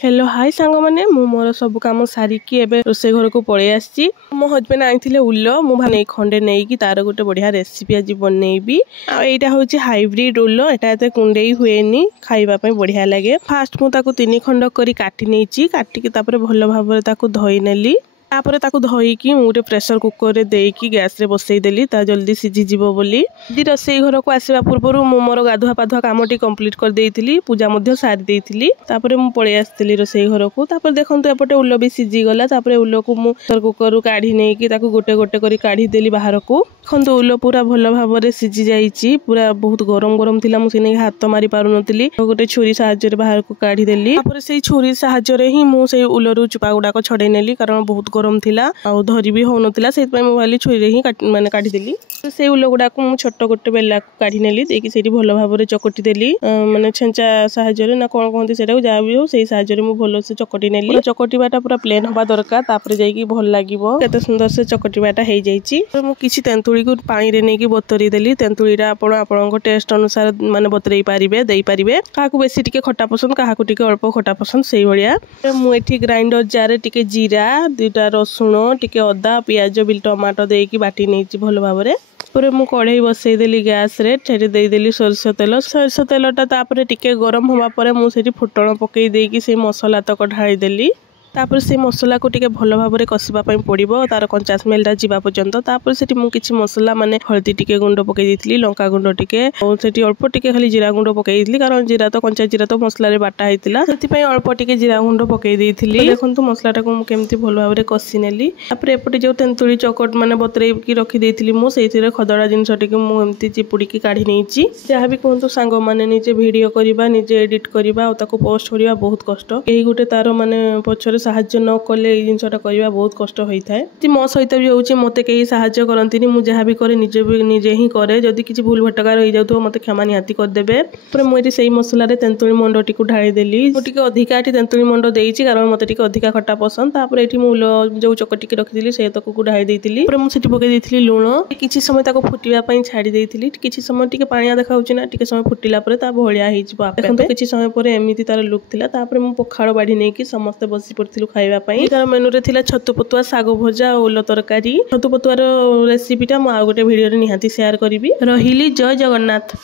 Hello hi सांग मैंने मोर सब कम सारिकी एबे रोसे घर को पड़े आसी मो हजबैंड आनी उल मुझे खंडे नहीं तार गोटे बढ़िया रेसिपी आज बनइबी। आईटा हूँ हाइब्रिड उल एटा कुंडे हुए खाइबापी बढ़िया लगे। फास्ट मुझे 3 खंड कर काटी नहीं काटिकी भल भाव धोई नेली तापर ताकू धोईकी गोटे प्रेसर कुकर रे देकी गैस रे बसई देली ता जल्दी सिझी जीवो बोली। दी रोसई घर को आसवा पूर्व मु मोर गाधुआ पाधुआ काम टी कंप्लीट कर देइथिली पूजा मध्य सारी देइथिली तापर मु पळे आस्थिली रोसई घर को तापर देखंतु एपटे उल्लो भी सिझी गला तापर उल्लो को मु प्रेसर कुकर रु काढी नेकी ताकू गोटे गोटे करी काढी देली बाहर को। देखंतु उल्लो पूरा भल भाव रे सिझी जाईची पूरा बहुत गरम गरम थिला मु सेने हाथ मारी पारु नथिली गोटे छुरी सहायता रे बाहर को काढी देली तापर सेई छुरी सहायता रे ही मु सेई उल्लो रु चुपा गुडा को छडे नेली कारण बहुत गरम थिला आ धरी भी हो नथिला सेत पय मु वाली छुरी रे ही माने काढी देली। से उल्लो गुडा को मु छोट गोटे बेला को काढी नेली देकी सेठी भल भाव रे चकटी देली माने छेंचा सहायता रे ना कोन कोन सेटा को जा भी हो सेई सहायता रे मु भलो से चकटी नेली। चकटीबाटा पूरा प्लेन होबा दरकार तापर जाई की भल लागिवो केते सुंदर से चकटीबाटा हेई जाईची। मु किछि तेंतुली को पानी रे नेकी बतरी देली तेंतुलीरा आपन टेस्ट अनुसार माने बतरई पारिबे देई पारिबे काहाकू बेसी टिके खट्टा पसंद काहाकू टिके अल्प खट्टा पसंद सेई भलिया। मु एठी ग्राइंडर जार रे टिके जीरा दुटा रसुण टिके अदा पियाज बिल टमाटो देकी बाटी नेची भल भाव रे पूरे मु कढ़ई बसई देली गैस रे छेड़ी दे देली सरसो तेलटा तापर टिके गरम होबा परे मु सेठी फुटण पकई देकी से मसला तक ढाई देली तापर से मसला को टिके भल भाव रे कसिबा पई पड़िबो तार कंचा स्मेलटा जीवा पर्यंत तापर सेठी मु किछि मसला माने हळदी टिके गुंड पकई देथिली लंका गुंड टिके और सेठी अल्प टिके खाली जीरा गुंड पकई देथिली कारण जीरा तो कंचा जीरा तो मसला रे बाटा हेतिला सेति पई अल्प टिके जीरा गुंड पकई देथिली। देखंतु मसलाटा को मु केमति भल भाव रे कसी नेली तापर एपटे जो तेंतुली चकट माने बतरई की रखी देथिली मु सेति रे खदड़ा जिंस टिके मु एमति चिपुडी की काढी नेची। जहा भी कहंतु सांग माने निजे वीडियो करिबा निजे एडिट करिबा और ताको पोस्ट करिबा बहुत कष्ट एही गुटे तार माने पछरे साहाय्य न कले ए जिनसटा करबा बहुत कष्ट होइथाय। जे मो सहित भी होउची मते केही साहाय्य करंतिनी मु जहा भी करे निजे ही करे जदी किछि भूल भटकार होई जाउतो मते क्षमा निहाती कर देबे। पर मु एटी सेही मसला रे तेंतुली मंडो टिकु ढाळी देली मु टिके अधिका एटी तेंतुली मंडो देइची कारण मते टिके अधिका खट्टा पसंद तापर एटी मु जो चकटी के रखि देली से तक को ढाळी देइतिली पर मु सेठी पके देइतिली लूण किछि समय ताको फुटिबा पई छाडी देइतिली किछि समय टिके पानिया देखाउची ना टिके समय फुटिला परे ता भलिया हेइ जिवो आपे देखंतु किछि समय परे एमिति तार लुक थिला तापर मु पखाळ बाढी नै कि समस्त बसी पड़थिलु खाइबा तार मेनू रे थिला छतु पतुआ साग भजा ओल तरकारी छतु पतुआर रेसिपीटा मु आ गोटे वीडियो रे निहाती शेयर करिवि। रहिली जय जगन्नाथ।